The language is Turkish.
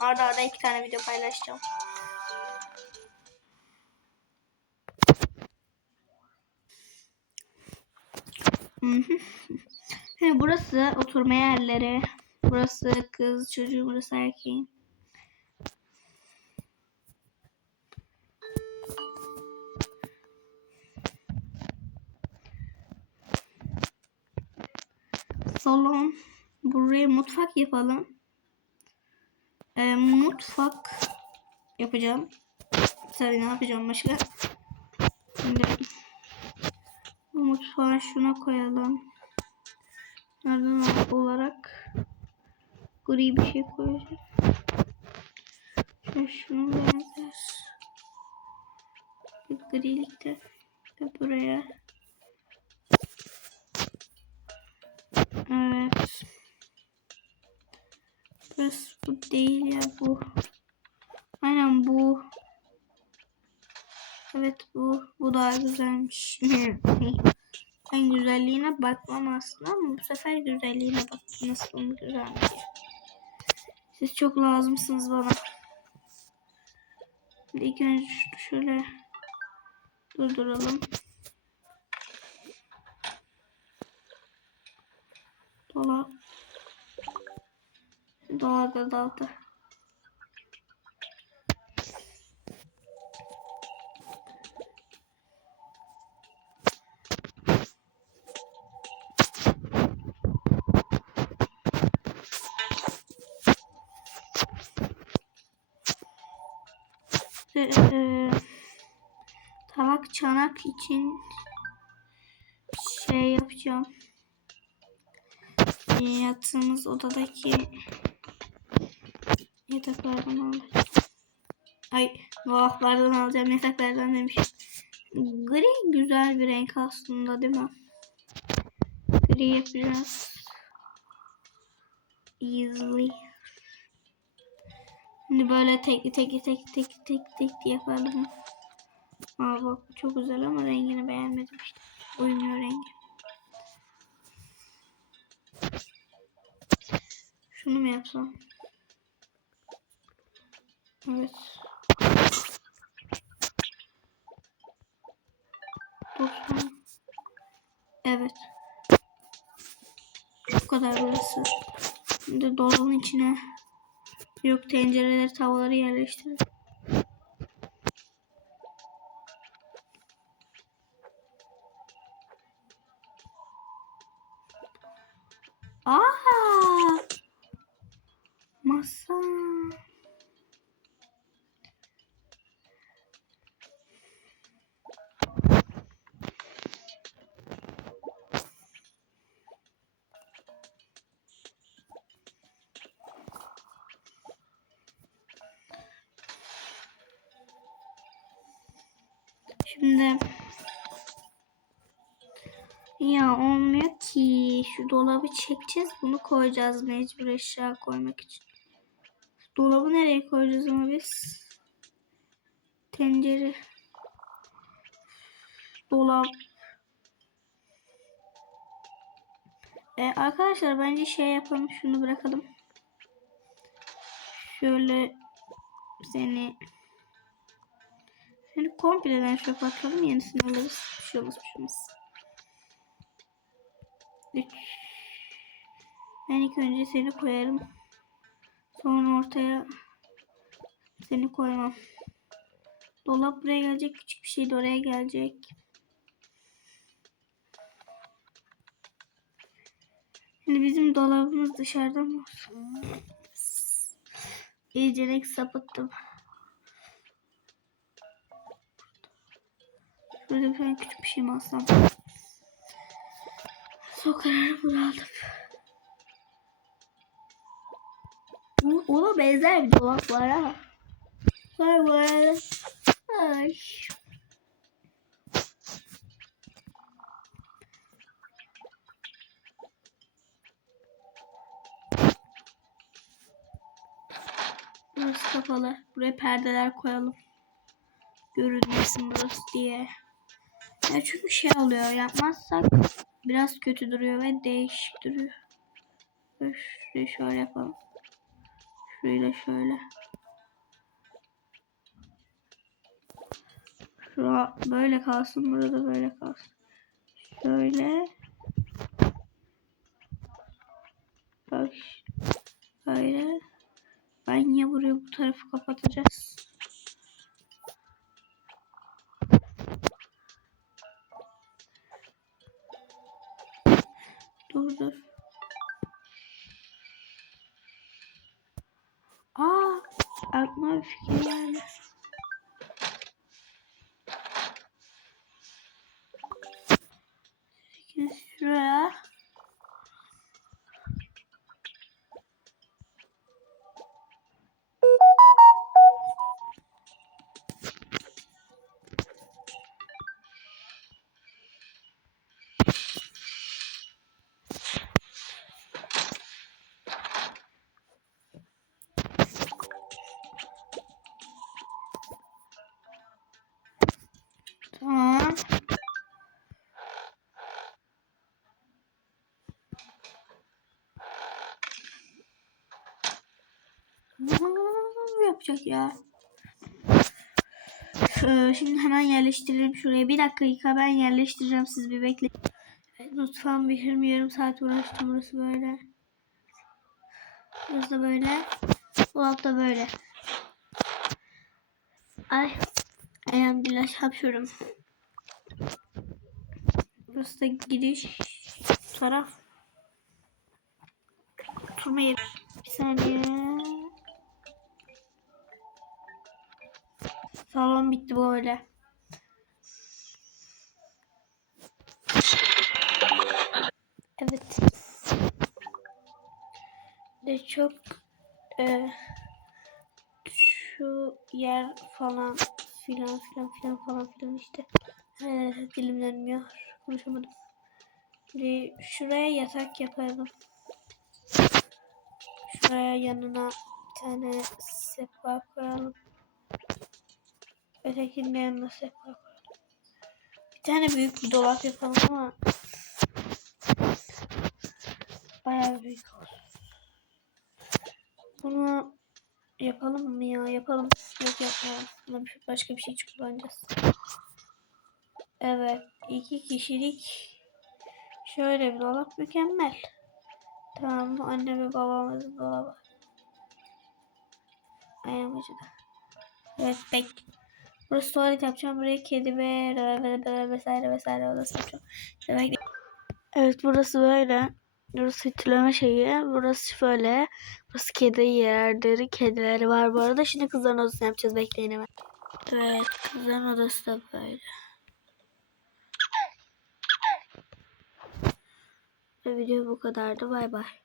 Arda arda iki tane video paylaşacağım. He, burası oturma yerleri. Burası kız çocuğu, burası erkeğin. Salon. Buraya mutfak yapalım. Ee, mutfak yapacağım. Tabii ne yapacağım başka? Şimdi mutfağı şuna koyalım. Nereden olarak gri bir şey koyacağım. Şöyle şunu benzer. Bir grilik de de buraya. Evet. Burası bu değil ya bu. Aynen bu. Evet bu. Bu daha güzelmiş. ben güzelliğine bakmam aslında ama bu sefer güzelliğine baktım. Nasıl güzelmiş. Siz çok lazımsınız bana. İlk önce şöyle durduralım. Dolap. Dolapta dolapta. Ee, e, tabak çanak için şey yapacağım. Ee, yattığımız odadaki yataklardan alacağım. Ay dolaplardan alacağım yataklardan demişim. Gri güzel bir renk aslında değil mi? Gri yapacağız. Easily. Şimdi böyle tek tek tek tek tek tek yapalım. Aa bak çok güzel ama rengini beğenmedim işte. Uymuyor rengi. Şunu mu yapsam? Evet. Dursun. Evet. Bu kadar burası. Şimdi dolabın içine yok tencereleri tavaları yerleştirelim. Aa! Şimdi ya olmuyor ki. Şu dolabı çekeceğiz. Bunu koyacağız mecbur eşya koymak için. Dolabı nereye koyacağız ama biz? Tencere. Dolap. Ee, arkadaşlar bence şey yapalım. Şunu bırakalım. Şöyle seni seni kompleden şöyle bakalım. Yenisini alırız. Bir şey olmaz. Bir şey olmaz. 3 Ben ilk önce seni koyarım. Sonra ortaya seni koymam. Dolap buraya gelecek. Küçük bir şey de oraya gelecek. Şimdi bizim dolabımız dışarıda mı olsun? İyice sapıttım. Şurada bir tane küçük bir şey mi alsam? Son kararı bunu aldım. Bu ona benzer bir dolap var ha. Var var. Ay. Burası kapalı. Buraya perdeler koyalım. Görünmesin burası diye. Ya çünkü şey oluyor yapmazsak biraz kötü duruyor ve değişik duruyor. Şurayı şöyle yapalım. Şurayı da şöyle. Şura böyle kalsın. Burada böyle kalsın. Şöyle. Dur dur. Aa, aklıma bir fikir geldi. Şuraya. Yapacak ya? Ee, Şimdi hemen yerleştirelim şuraya. Bir dakika ben yerleştireceğim. Siz bir bekleyin. Evet, mutfağım bir yarım, yarım saat uğraştım. Burası böyle. Burası da böyle. Dolap da böyle. Ay. Elhamdülillah hapşurum. Burası da giriş taraf. Oturma. Bir saniye. Salon bitti böyle. Evet. De çok e, şu yer falan filan filan filan falan filan işte. E, dilim dönmüyor. Konuşamadım. Bir şuraya yatak yapalım. Şuraya yanına bir tane sehpa koyalım. Ötekinin yanına sehpa koyalım. Bir tane büyük bir dolap yapalım ama bayağı büyük. Bunu yapalım mı ya? Yapalım. Yok yapmayalım. Bir- başka bir şey kullanacağız. Evet. iki kişilik şöyle bir dolap mükemmel. Tamam bu anne ve babamızın dolabı. Ayağım acıdı. Evet bek. Burası tuvalet yapacağım. Buraya kedi ve vesaire vesaire odası yapacağım. Bekle. Evet burası böyle. Burası ütüleme şeyi. Burası böyle. Burası kedi yerleri. Kedileri var bu arada. Şimdi kızların odasını yapacağız. Bekleyin hemen. Evet kızların odası da böyle. Ve video bu kadardı. Bay bay.